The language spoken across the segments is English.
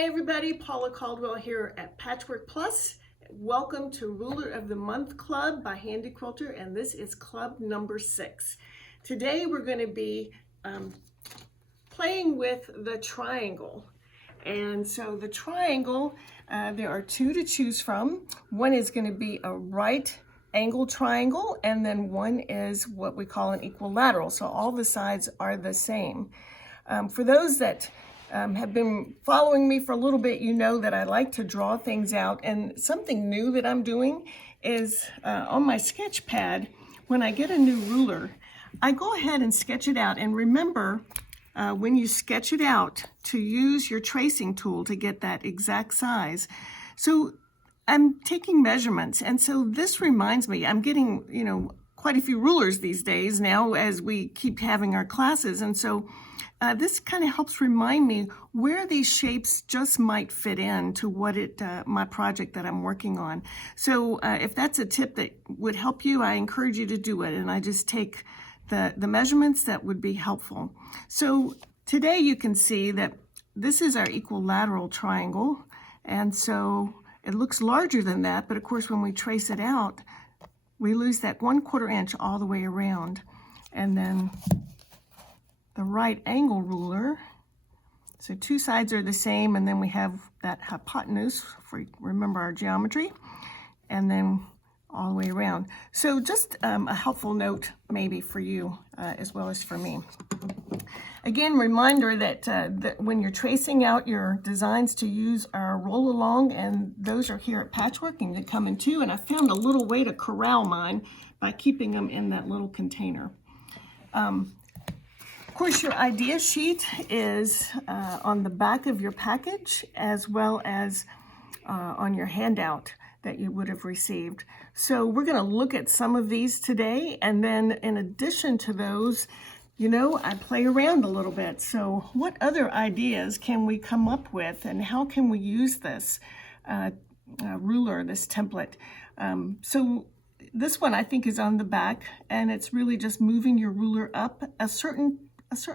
Hi everybody, Paula Caldwell here at Patchwork Plus. Welcome to Ruler of the Month Club by Handi Quilter, and this is club number 6. Today we're going to be playing with the triangle. And so the triangle, there are two to choose from. One is going to be a right angle triangle, and then one is what we call an equilateral. So all the sides are the same. For those that have been following me for a little bit, you know that I like to draw things out, and something new that I'm doing is on my sketch pad, when I get a new ruler, I go ahead and sketch it out. And remember, when you sketch it out, to use your tracing tool to get that exact size. So I'm taking measurements, and so this reminds me, I'm getting, quite a few rulers these days now as we keep having our classes, and so this kind of helps remind me where these shapes just might fit in to what my project that I'm working on. So if that's a tip that would help you, I encourage you to do it, and I just take the measurements that would be helpful. So today you can see that this is our equilateral triangle, and so it looks larger than that, but of course when we trace it out, we lose that 1/4 inch all the way around. And then the right angle ruler, so two sides are the same, and then we have that hypotenuse, if we remember our geometry, and then all the way around. So just a helpful note maybe for you as well as for me. Again, reminder that when you're tracing out your designs, to use our roll along, and those are here at Patchwork, and they come in two, and I found a little way to corral mine by keeping them in that little container. Of course, your idea sheet is on the back of your package, as well as on your handout that you would have received. So we're going to look at some of these today, and then in addition to those, I play around a little bit. So what other ideas can we come up with, and how can we use this ruler, this template? So this one I think is on the back, and it's really just moving your ruler up a certain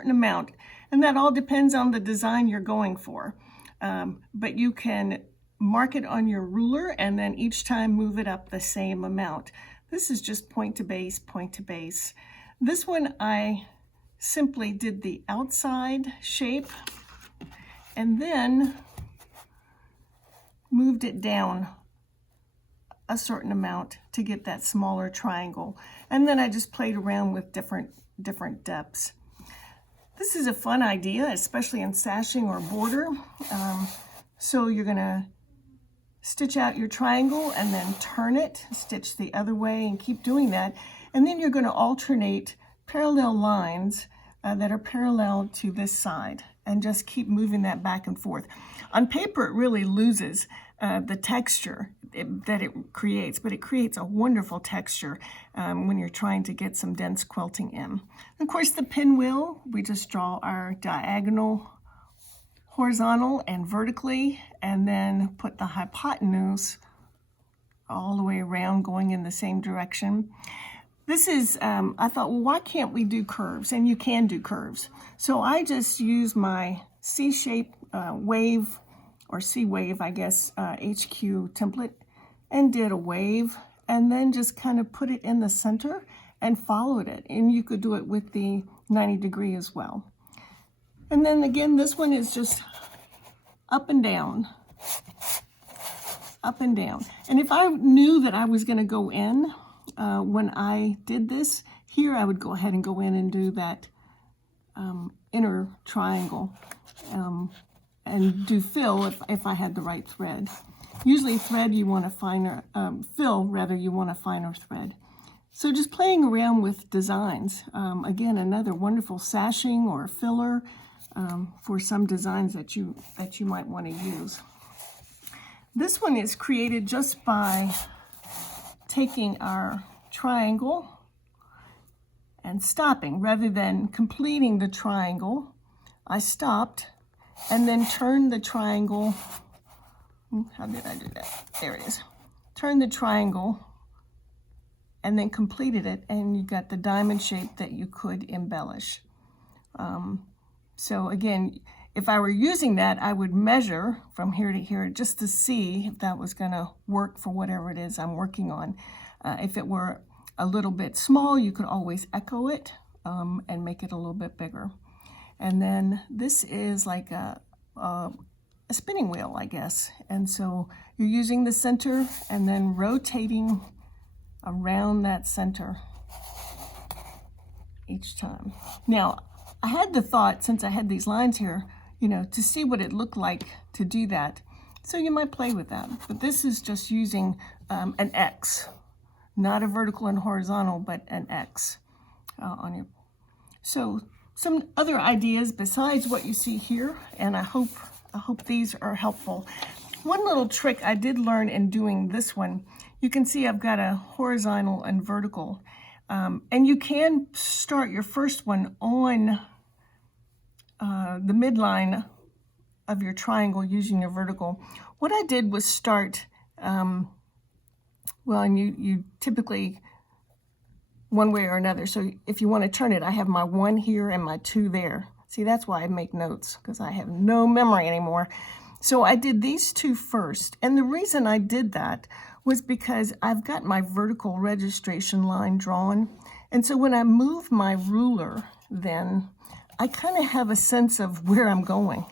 amount, and that all depends on the design you're going for. But you can mark it on your ruler and then each time move it up the same amount. This is just point to base, point to base. This one I simply did the outside shape and then moved it down a certain amount to get that smaller triangle. And then I just played around with different depths. This is a fun idea, especially in sashing or border. So you're gonna stitch out your triangle and then turn it, stitch the other way, and keep doing that. And then you're gonna alternate parallel lines that are parallel to this side, and just keep moving that back and forth. On paper, it really loses the texture that it creates, but it creates a wonderful texture when you're trying to get some dense quilting in. Of course, the pinwheel, we just draw our diagonal, horizontal, and vertically, and then put the hypotenuse all the way around, going in the same direction. This is, I thought, well, why can't we do curves? And you can do curves. So I just use my C-shape wave, or C-wave, I guess, HQ template, and did a wave, and then just kind of put it in the center and followed it. And you could do it with the 90-degree as well. And then again, this one is just up and down, up and down. And if I knew that I was going to go in, when I did this here, I would go ahead and go in and do that inner triangle and do fill if I had the right thread. Usually thread you want a finer, fill rather you want a finer thread. So just playing around with designs. Again, another wonderful sashing or filler for some designs that you might want to use. This one is created just by taking our triangle and stopping. Rather than completing the triangle, I stopped and then turned the triangle. How did I do that? There it is. Turned the triangle and then completed it, and you got the diamond shape that you could embellish. So again, if I were using that, I would measure from here to here just to see if that was going to work for whatever it is I'm working on. If it were a little bit small, you could always echo it and make it a little bit bigger. And then this is like a spinning wheel, I guess. And so you're using the center and then rotating around that center each time. Now, I had the thought, since I had these lines here, you know, to see what it looked like to do that. So you might play with that. But this is just using an X, not a vertical and horizontal, but an X on your. So some other ideas besides what you see here, and I hope these are helpful. One little trick I did learn in doing this one, you can see I've got a horizontal and vertical. And you can start your first one on the midline of your triangle using your vertical. What I did was start, well, and you typically one way or another. So if you want to turn it, I have my 1 here and my 2 there. See, that's why I make notes, because I have no memory anymore. So I did these 2 first. And the reason I did that was because I've got my vertical registration line drawn. And so when I move my ruler, then I kind of have a sense of where I'm going.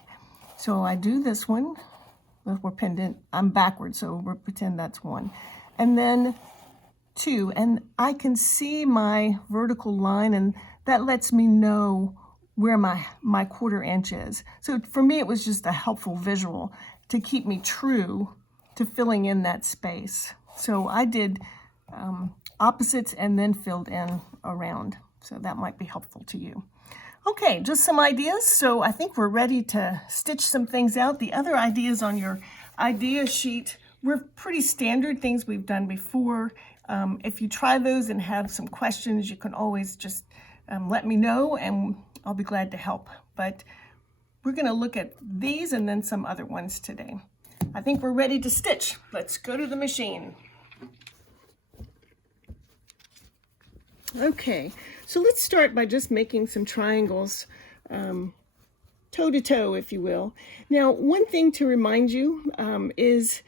So I do this one. Well, we're pendant. I'm backwards, so we'll pretend that's 1. And then 2. And I can see my vertical line, and that lets me know where my 1/4 inch is. So for me, it was just a helpful visual to keep me true to filling in that space. So I did opposites and then filled in around. So that might be helpful to you. Okay, just some ideas. So I think we're ready to stitch some things out. The other ideas on your idea sheet were pretty standard things we've done before. If you try those and have some questions, you can always just let me know and I'll be glad to help. But we're going to look at these and then some other ones today. I think we're ready to stitch. Let's go to the machine. Okay, so let's start by just making some triangles, toe to toe, if you will. Now, one thing to remind you is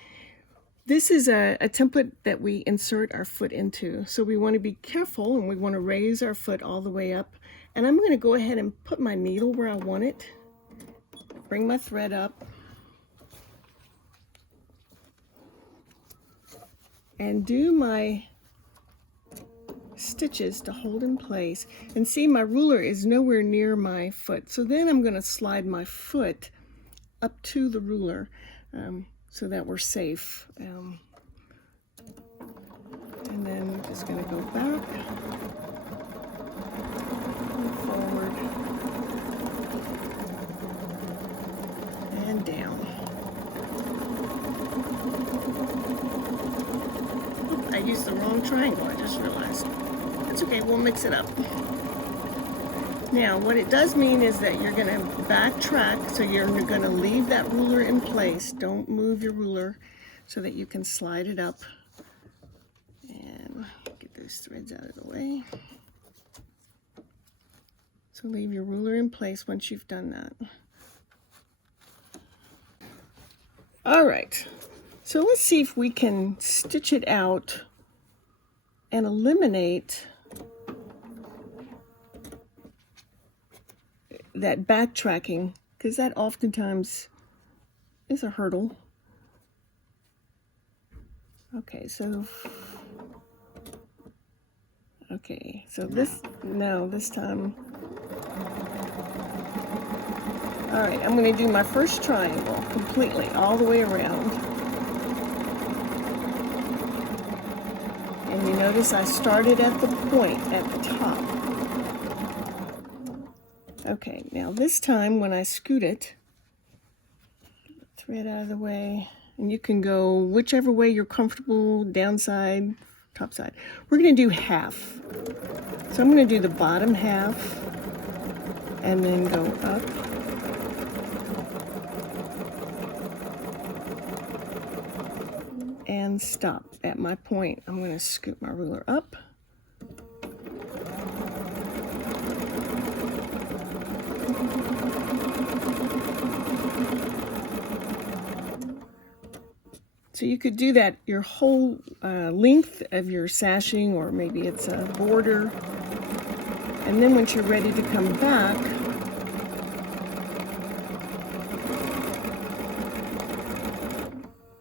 this is a template that we insert our foot into. So we want to be careful and we want to raise our foot all the way up. And I'm going to go ahead and put my needle where I want it. Bring my thread up. And do my stitches to hold in place. And see, my ruler is nowhere near my foot. So then I'm going to slide my foot up to the ruler so that we're safe. And then I'm just going to go back, forward, and down. I used the wrong triangle, I just realized. That's okay, we'll mix it up. Now, what it does mean is that you're going to backtrack, so you're going to leave that ruler in place. Don't move your ruler so that you can slide it up. And get those threads out of the way. So leave your ruler in place once you've done that. All right. So let's see if we can stitch it out and eliminate that backtracking, because that oftentimes is a hurdle. Okay, so this time. All right, I'm going to do my first triangle completely, all the way around. And you notice I started at the point at the top. Okay, now this time when I scoot it, thread out of the way, and you can go whichever way you're comfortable, downside, top side. We're going to do half. So I'm going to do the bottom half and then go up. And stop at my point. I'm going to scoot my ruler up. So you could do that your whole length of your sashing, or maybe it's a border. And then once you're ready to come back,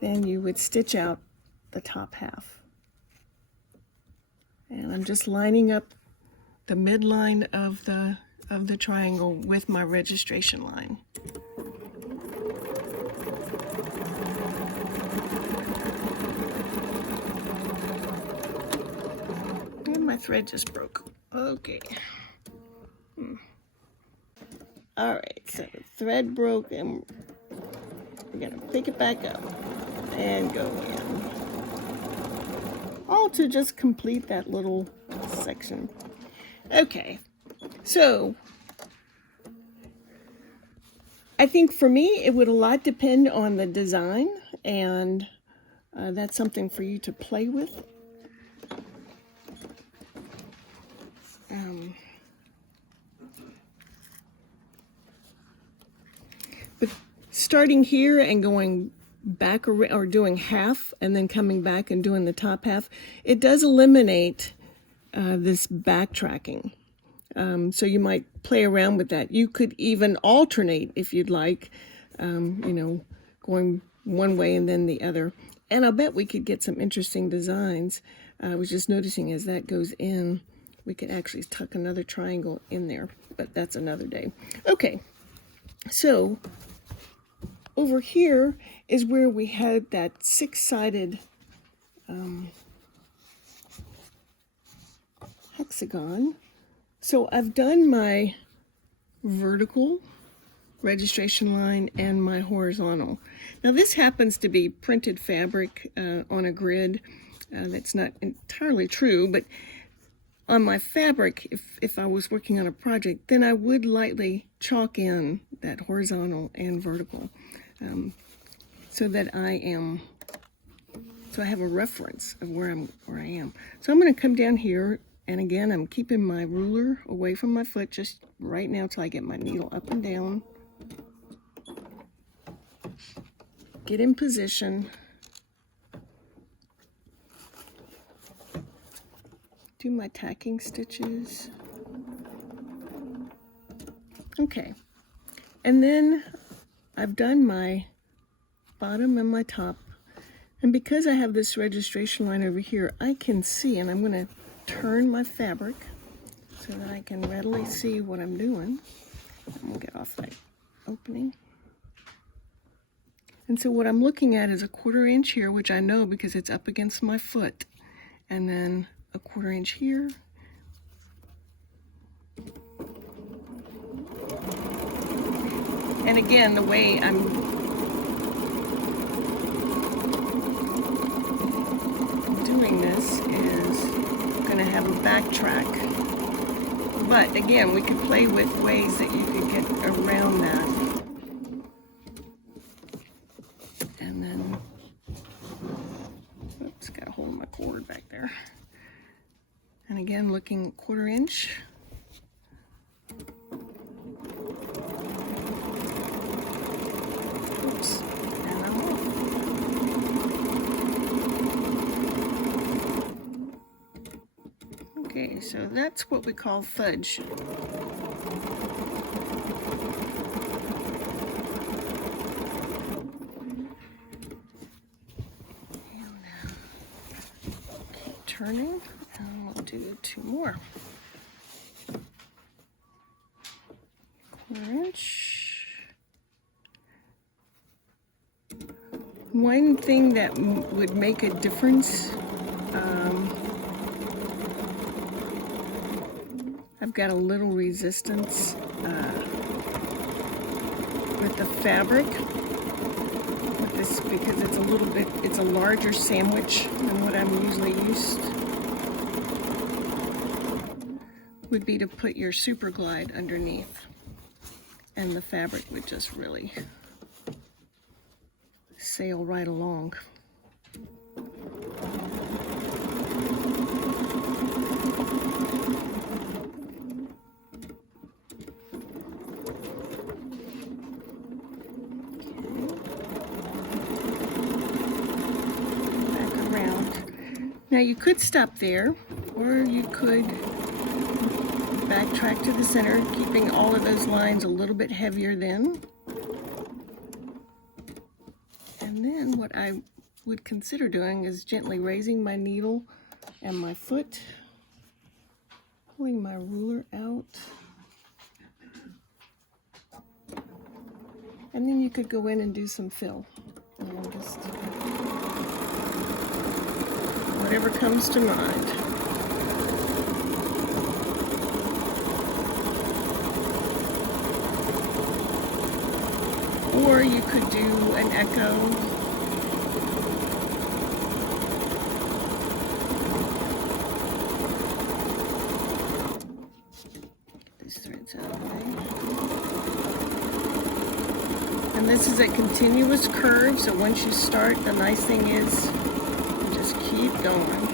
then you would stitch out the top half. And I'm just lining up the midline of the triangle with my registration line. And my thread just broke. Okay. All right, so the thread broke, and we're gonna pick it back up and go in. All to just complete that little section. Okay, so I think for me, it would a lot depend on the design, and that's something for you to play with. But starting here and going back, or doing half and then coming back and doing the top half, it does eliminate this backtracking. So you might play around with that. You could even alternate if you'd like, you know, going one way and then the other. And I'll bet we could get some interesting designs. I was just noticing as that goes in, we could actually tuck another triangle in there, but that's another day. Okay, so over here is where we had that six-sided hexagon. So I've done my vertical registration line and my horizontal. Now this happens to be printed fabric on a grid. That's not entirely true, but on my fabric, if I was working on a project, then I would lightly chalk in that horizontal and vertical, so that I have a reference of where I am. So I'm going to come down here, and again, I'm keeping my ruler away from my foot just right now till I get my needle up and down. Get in position. Do my tacking stitches. Okay, and then I've done my bottom and my top, and because I have this registration line over here, I can see, and I'm going to turn my fabric so that I can readily see what I'm doing. I'm going to get off that opening. And so what I'm looking at is a 1/4 inch here, which I know because it's up against my foot, and then a 1/4 inch here, and again, the way I'm doing this is going to have a backtrack, but again, we could play with ways that you could get around that. And then, oops, got a hold of my cord back there. And again, looking 1/4 inch. Oops, and I'm off. Okay, so that's what we call fudge. Keep turning. And we'll do 2 more. 1/4 inch. One thing that would make a difference, I've got a little resistance with the fabric with this, because it's a larger sandwich than what I'm usually used to. Would be to put your super glide underneath, and the fabric would just really sail right along. Now you could stop there, or you could backtrack to the center, keeping all of those lines a little bit heavier then. And then what I would consider doing is gently raising my needle and my foot, pulling my ruler out. And then you could go in and do some fill. And just whatever comes to mind. Or you could do an echo. Get these threads out of the way. And this is a continuous curve, so once you start, the nice thing is you just keep going.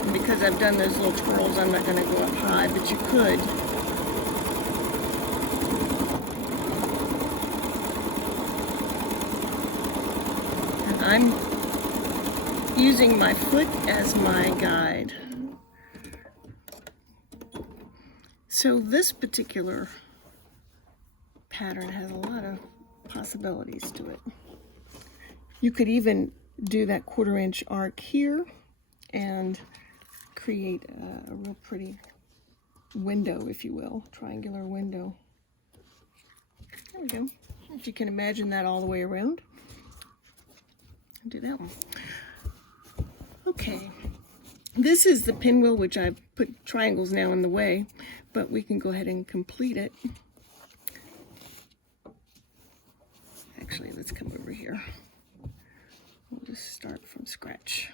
And because I've done those little twirls, I'm not going to go up high, but you could. I'm using my foot as my guide. So this particular pattern has a lot of possibilities to it. You could even do that 1/4 inch arc here and create a real pretty window, if you will, triangular window. There we go. If you can imagine that all the way around. Do that one. Okay, this is the pinwheel, which I've put triangles now in the way, but we can go ahead and complete it. Actually, let's come over here. We'll just start from scratch.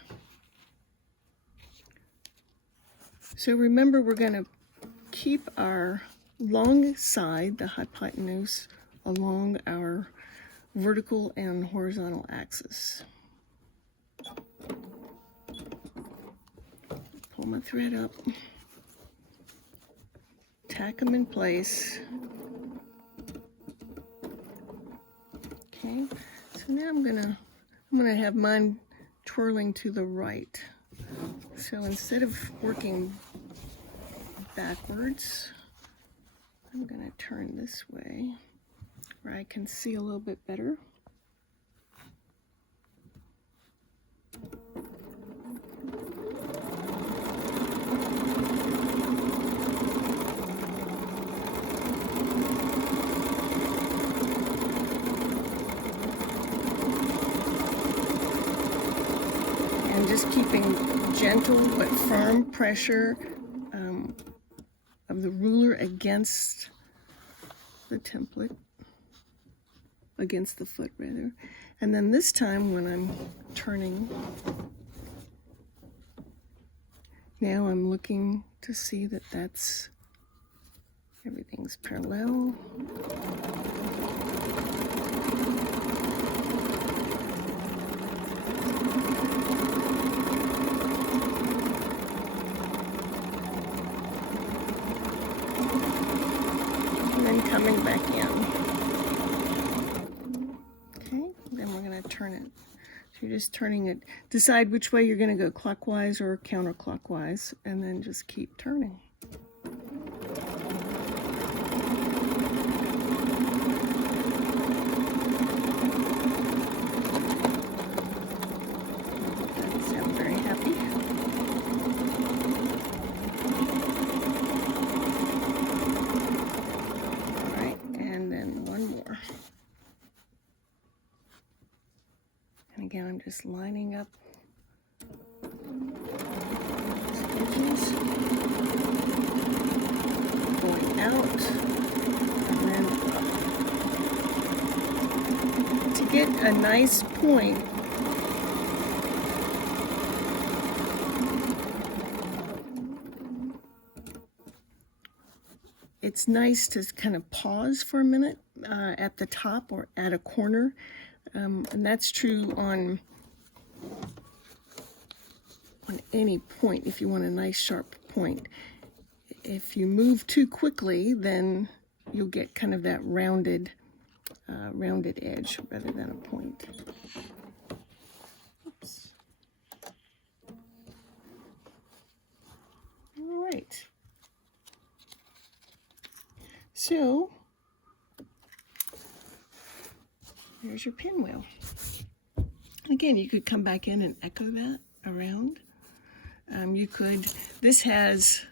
So remember, we're going to keep our long side, the hypotenuse, along our vertical and horizontal axis. Pull my thread up, tack them in place. Okay, so now I'm gonna have mine twirling to the right. So instead of working backwards, I'm gonna turn this way where I can see a little bit better. And just keeping gentle but firm pressure of the ruler against the template, against the foot rather. And then this time when I'm turning, now I'm looking to see that everything's parallel. Coming back in. Okay, then we're going to turn it. So you're just turning it. Decide which way you're going to go, clockwise or counterclockwise, and then just keep turning. Doesn't sound very happy. And again, I'm just lining up these edges, going out, and then up. To get a nice point, it's nice to kind of pause for a minute at the top or at a corner. And that's true on any point if you want a nice sharp point. If you move too quickly, then you'll get kind of that rounded edge rather than a point. Oops. So there's your pinwheel. Again, you could come back in and echo that around. You could, this has,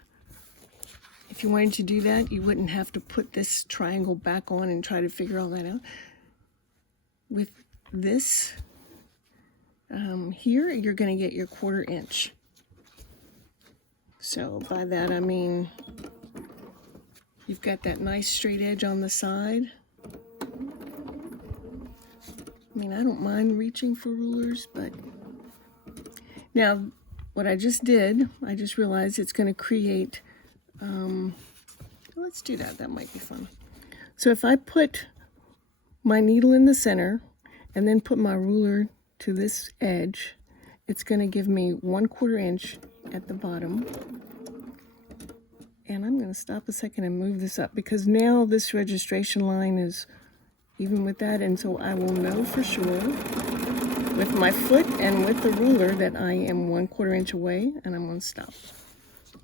if you wanted to do that, you wouldn't have to put this triangle back on and try to figure all that out. With this here, you're going to get your 1/4 inch. So by that I mean you've got that nice straight edge on the side. I mean, I don't mind reaching for rulers, but now what I just did, I just realized it's going to create, let's do that, that might be fun. So if I put my needle in the center and then put my ruler to this edge, it's going to give me 1/4 inch at the bottom. And I'm going to stop a second and move this up, because now this registration line is even with that, and so I will know for sure with my foot and with the ruler that I am 1/4 inch away, and I'm going to stop.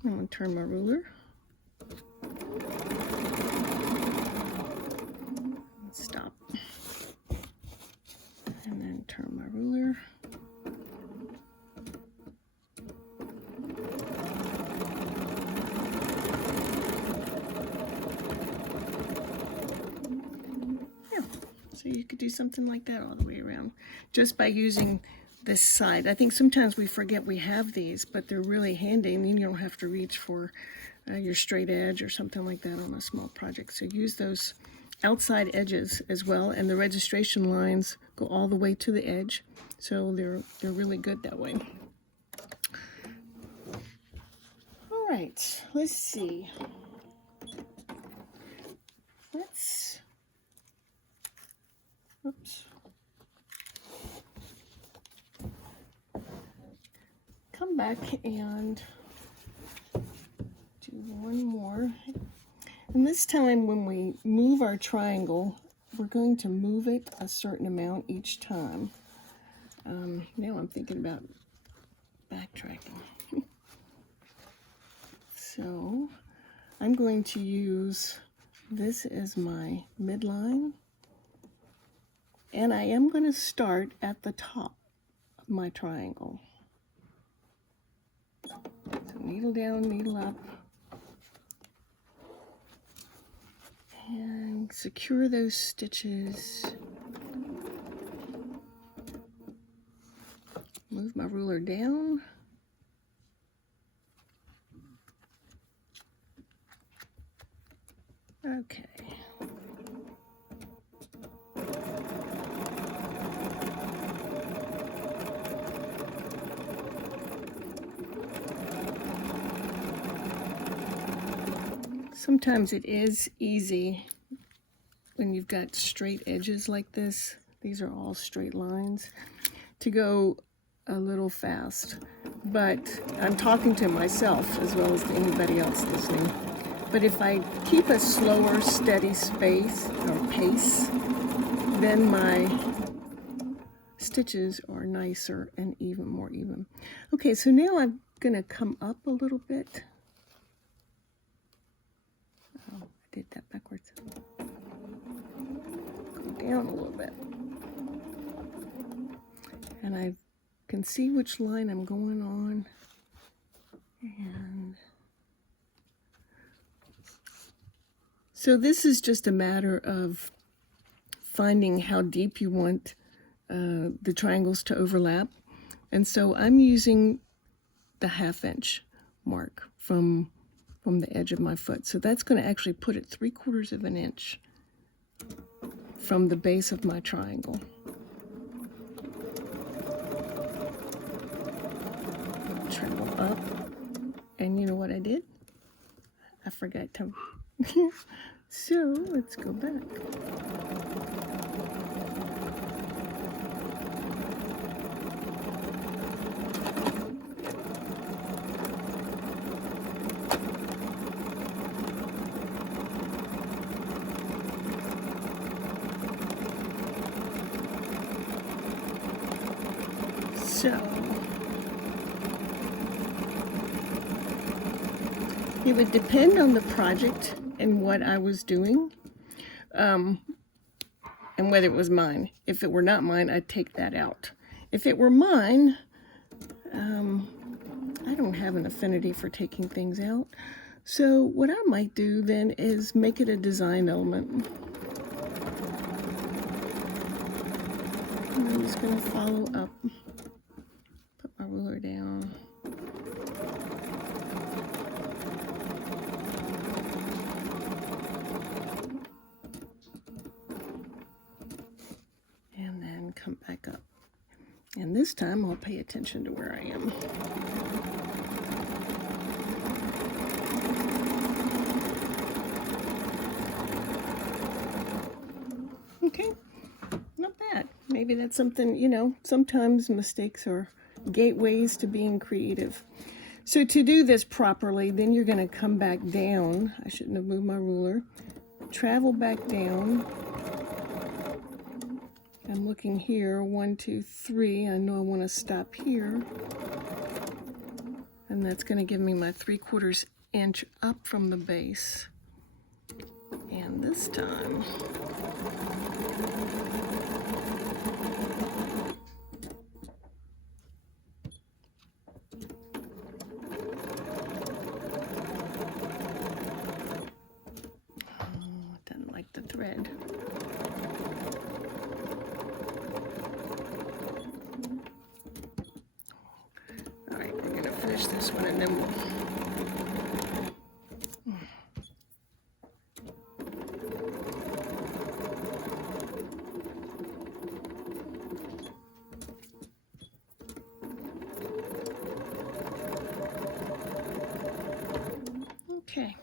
I'm going to turn my ruler. Stop. And then turn my ruler. So you could do something like that all the way around just by using this side. I think sometimes we forget we have these, but they're really handy, and then you don't have to reach for your straight edge or something like that on a small project. So use those outside edges as well, and the registration lines go all the way to the edge, so they're really good that way. All right, let's see. Oops. Come back and do one more. And this time when we move our triangle, we're going to move it a certain amount each time. Now I'm thinking about backtracking. So I'm going to use this as my midline. And I am going to start at the top of my triangle. So needle down, needle up. And secure those stitches. Move my ruler down. Okay. Sometimes it is easy when you've got straight edges like this, these are all straight lines, to go a little fast. But I'm talking to myself as well as to anybody else listening. But if I keep a slower, steady pace, then my stitches are nicer and even more even. Okay, so now I'm going to come up a little bit. Oh, I did that backwards. Go down a little bit. And I can see which line I'm going on. And so this is just a matter of finding how deep you want the triangles to overlap. And so I'm using the 1/2 inch mark from the edge of my foot. So that's going to actually put it 3/4 of an inch from the base of my triangle. Travel up. And you know what I did? I forgot to... So let's go back. So it would depend on the project in what I was doing, and whether it was mine. If it were not mine, I'd take that out. If it were mine, I don't have an affinity for taking things out. So what I might do then is make it a design element. And I'm just going to follow up. Put my ruler down. And then come back up. And this time I'll pay attention to where I am. Okay, not bad. Maybe that's something, you know, sometimes mistakes are gateways to being creative. So to do this properly, then you're going to come back down. I shouldn't have moved my ruler. Travel back down. I'm looking here, 1, 2, 3. I know I want to stop here. And that's going to give me my 3/4 inch up from the base. And this time, didn't like the thread. All right, we're going to finish this one and then we'll... Okay.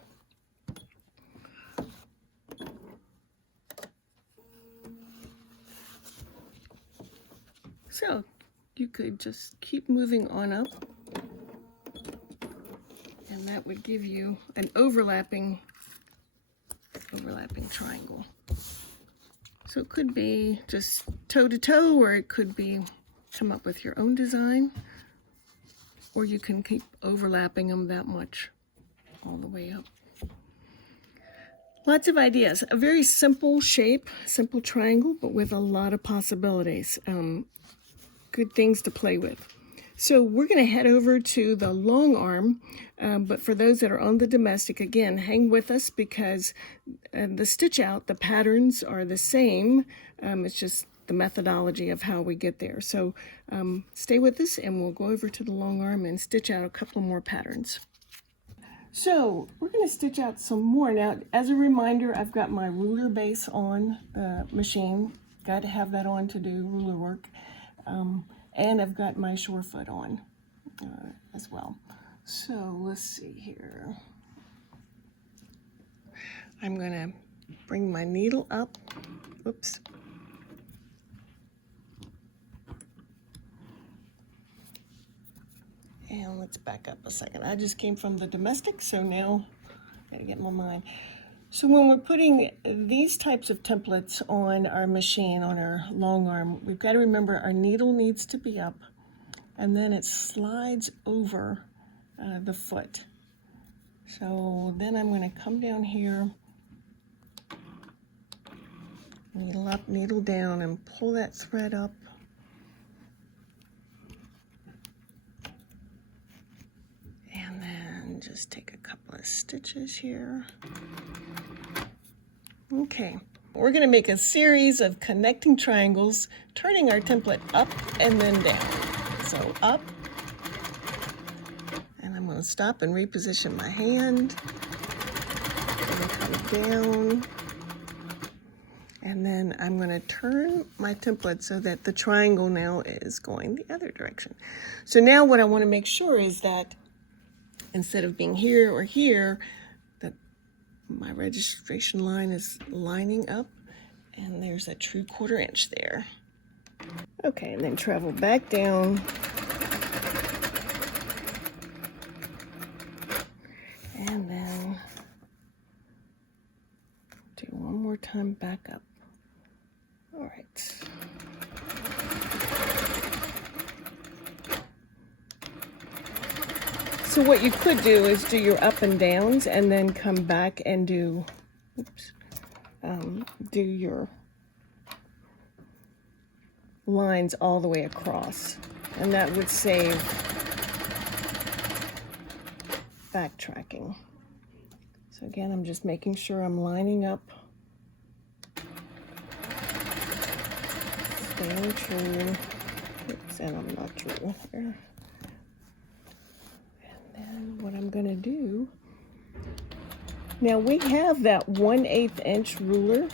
So you could just keep moving on up, and that would give you an overlapping triangle. So it could be just toe to toe, or it could be come up with your own design, or you can keep overlapping them that much all the way up. Lots of ideas. A very simple shape, simple triangle, but with a lot of possibilities. Good things to play with. So we're going to head over to the long arm, but for those that are on the domestic, again, hang with us because the stitch out, the patterns are the same. It's just the methodology of how we get there. So stay with us and we'll go over to the long arm and stitch out a couple more patterns. So we're going to stitch out some more. Now, as a reminder, I've got my ruler base on the machine. Got to have that on to do ruler work. And I've got my shore foot on as well. So let's see here. I'm going to bring my needle up. Oops. And let's back up a second. I just came from the domestic, so now I gotta get my mind. So when we're putting these types of templates on our machine, on our long arm, we've got to remember our needle needs to be up, and then it slides over the foot. So then I'm going to come down here, needle up, needle down, and pull that thread up. And then just take a couple of stitches here. Okay, we're going to make a series of connecting triangles, turning our template up and then down. So up, and I'm going to stop and reposition my hand, and come down, and then I'm going to turn my template so that the triangle now is going the other direction. So now what I want to make sure is that instead of being here or here, that my registration line is lining up, and there's a true 1/4 inch there. Okay, and then travel back down. And then do one more time back up. All right. So what you could do is do your up and downs and then come back and do, do your lines all the way across. And that would save backtracking. So again, I'm just making sure I'm lining up, staying true. Oops, and I'm not true here. And what I'm going to do, now we have that 1/8 inch ruler.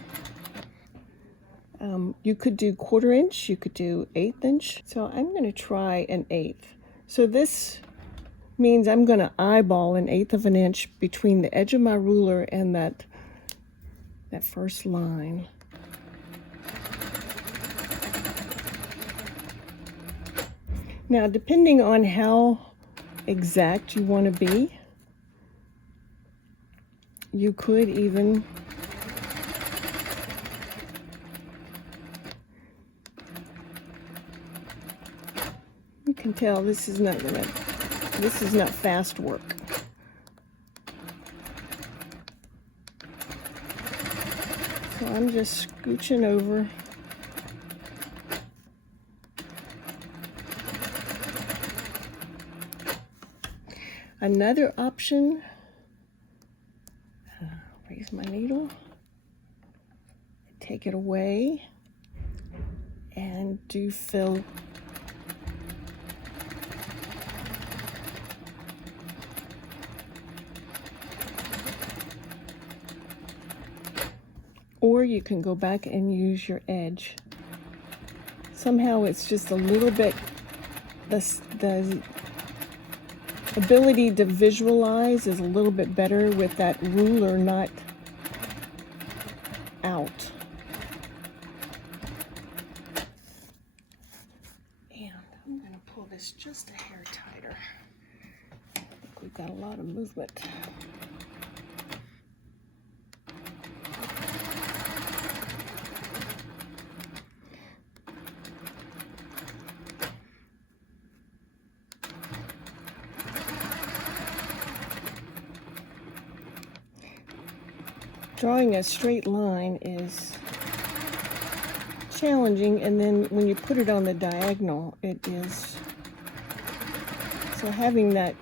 You could do 1/4 inch, you could do 1/8 inch. So I'm going to try an 1/8. So this means I'm going to eyeball an 1/8 of an inch between the edge of my ruler and that first line. Now, depending on how exact you want to be, you could even you can tell this is not fast work. So I'm just scooching over. Another option, raise my needle, take it away, and do fill. Or you can go back and use your edge. Somehow it's just a little bit, the ability to visualize is a little bit better with that ruler not out. And I'm going to pull this just a hair tighter. I think we've got a lot of movement. Drawing a straight line is challenging, and then when you put it on the diagonal, it is. So having that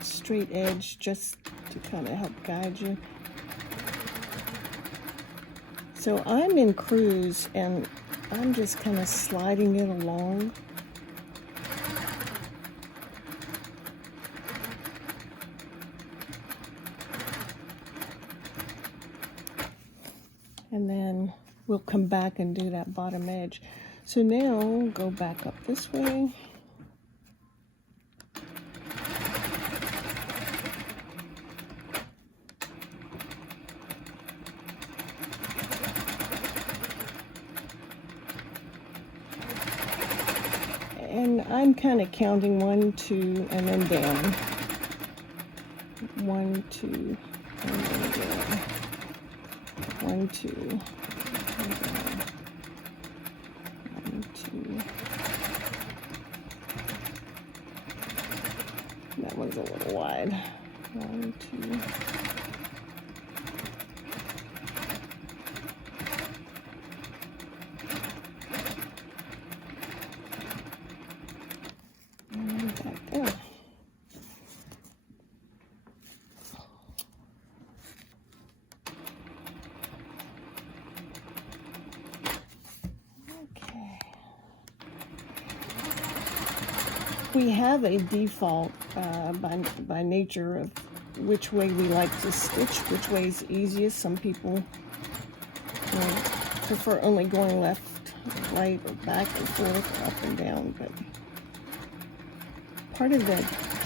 straight edge just to kind of help guide you. So I'm in cruise, and I'm just kind of sliding it along. And then we'll come back and do that bottom edge. So now go back up this way. And I'm kind of counting 1, 2, and then down. 1, 2, and then down. 1, 2, 1, 2. That one's a little wide. 1, 2. And back down. We have a default by nature of which way we like to stitch, which way is easiest. Some people prefer only going left, right, or back and forth, or up and down. But part of the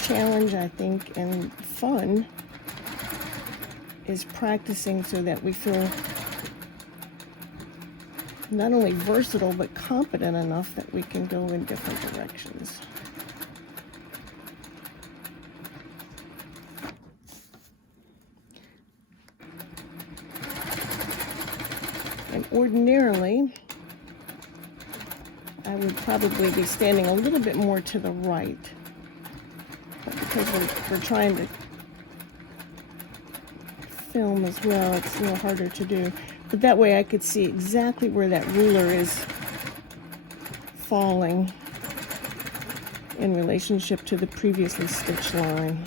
challenge, I think, and fun is practicing so that we feel not only versatile but competent enough that we can go in different directions. And ordinarily, I would probably be standing a little bit more to the right. But because we're trying to film as well, it's a little harder to do. But that way I could see exactly where that ruler is falling in relationship to the previously stitched line.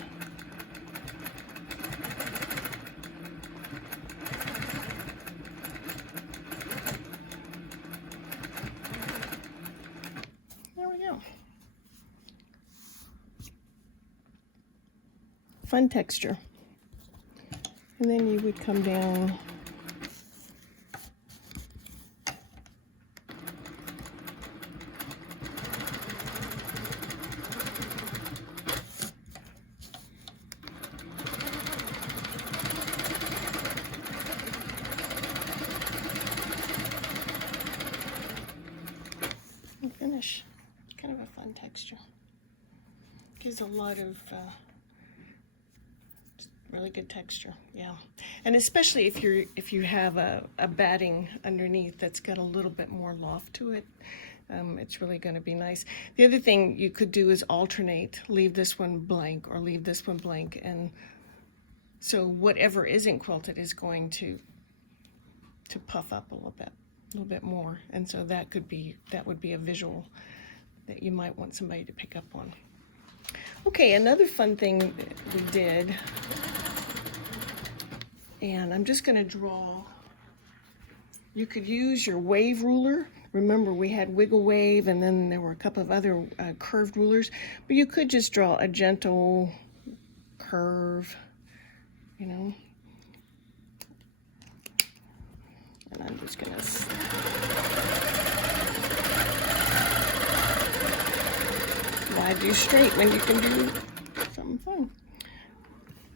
There we go. Fun texture. And then you would come down and finish. Kind of a fun texture. Gives a lot of really good texture, yeah. And especially if you have a batting underneath that's got a little bit more loft to it, it's really going to be nice. The other thing you could do is alternate, leave this one blank or leave this one blank, and so whatever isn't quilted is going to puff up a little bit more, and so that would be a visual that you might want somebody to pick up on. Okay, another fun thing that we did, and I'm just going to draw, you could use your wave ruler. Remember, we had wiggle wave, and then there were a couple of other curved rulers, but you could just draw a gentle curve, you know. And I'm just going to why do straight when you can do something fun?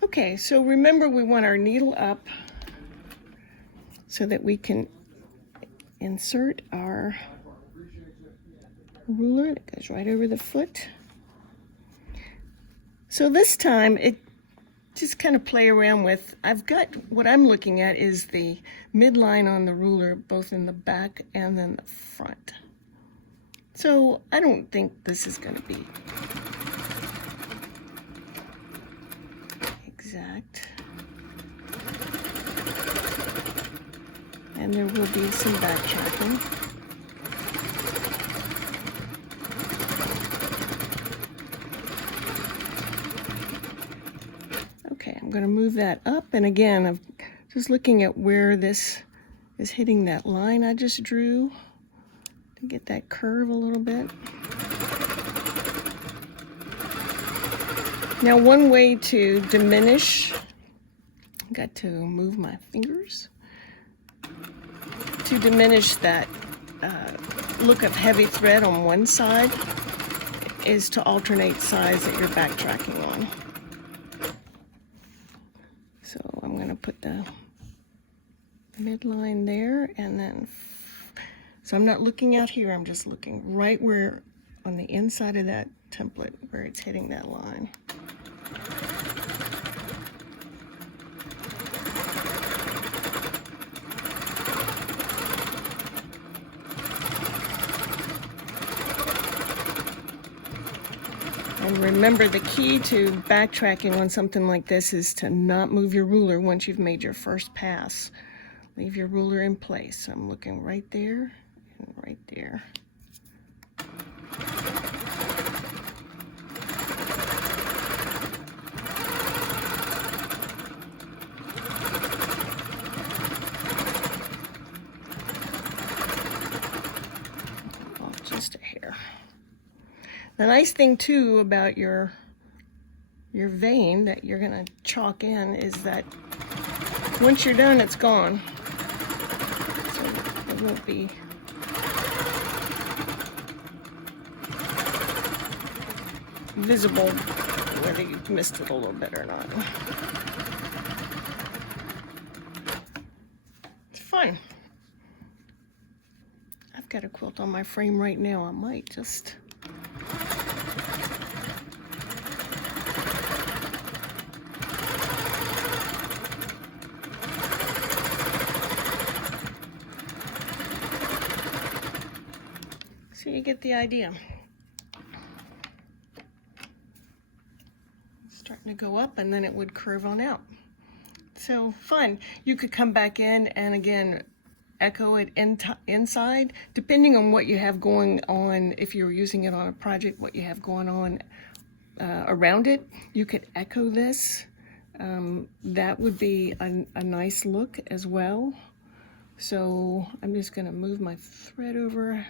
Okay, so remember we want our needle up so that we can insert our ruler that goes right over the foot. So this time it just kind of play around with, I've got, what I'm looking at is the midline on the ruler, both in the back and then the front. So I don't think this is going to be exact. And there will be some backtracking. Okay, I'm going to move that up, and again, I'm just looking at where this is hitting that line I just drew to get that curve a little bit. Now, one way to diminish, I've got to move my fingers, to diminish that look of heavy thread on one side is to alternate sides that you're backtracking on. So I'm going to put the midline there, and then, so I'm not looking out here, I'm just looking right where on the inside of that template where it's hitting that line. And remember, the key to backtracking on something like this is to not move your ruler once you've made your first pass. Leave your ruler in place. So I'm looking right there and right there. Off just a hair. The nice thing too about your vein that you're going to chalk in is that once you're done, it's gone. So it won't be visible whether you've missed it a little bit or not. It's fine. I've got a quilt on my frame right now. I might just so you get the idea. go up and then it would curve on out. So fun. You could come back in and again echo it inside, depending on what you have going on. If you're using it on a project, what you have going on around it, you could echo this. That would be a nice look as well. So I'm just going to move my thread over.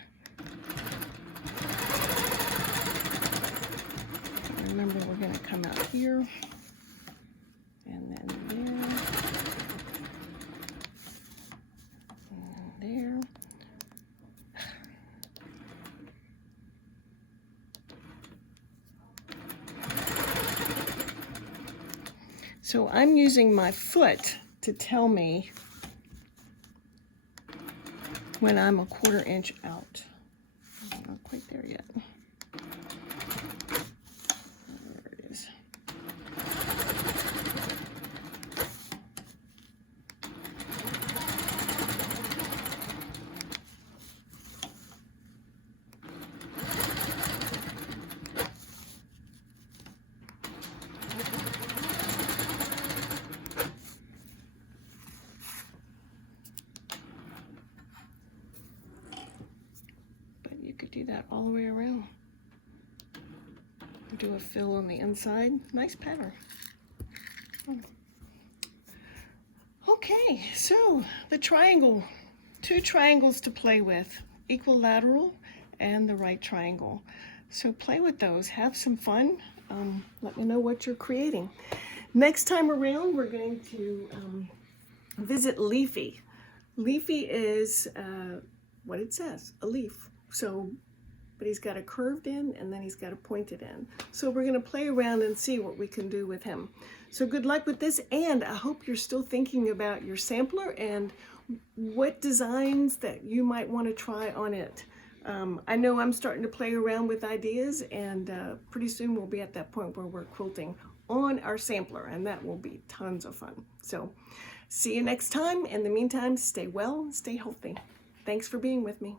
Remember, we're going to come out here and then there and there. So I'm using my foot to tell me when I'm a 1/4 inch out. I'm not quite there yet. There it is. Could do that all the way around. Do a fill on the inside. Nice pattern. Okay, so the triangle. 2 triangles to play with. Equilateral and the right triangle. So play with those. Have some fun. Let me know what you're creating. Next time around, we're going to visit Leafy. Leafy is what it says, a leaf. So, but he's got a curved end and then he's got a pointed end. So we're going to play around and see what we can do with him. So good luck with this, and I hope you're still thinking about your sampler and what designs that you might want to try on it. I know I'm starting to play around with ideas, and pretty soon we'll be at that point where we're quilting on our sampler, and that will be tons of fun. So see you next time. In the meantime, stay well, stay healthy. Thanks for being with me.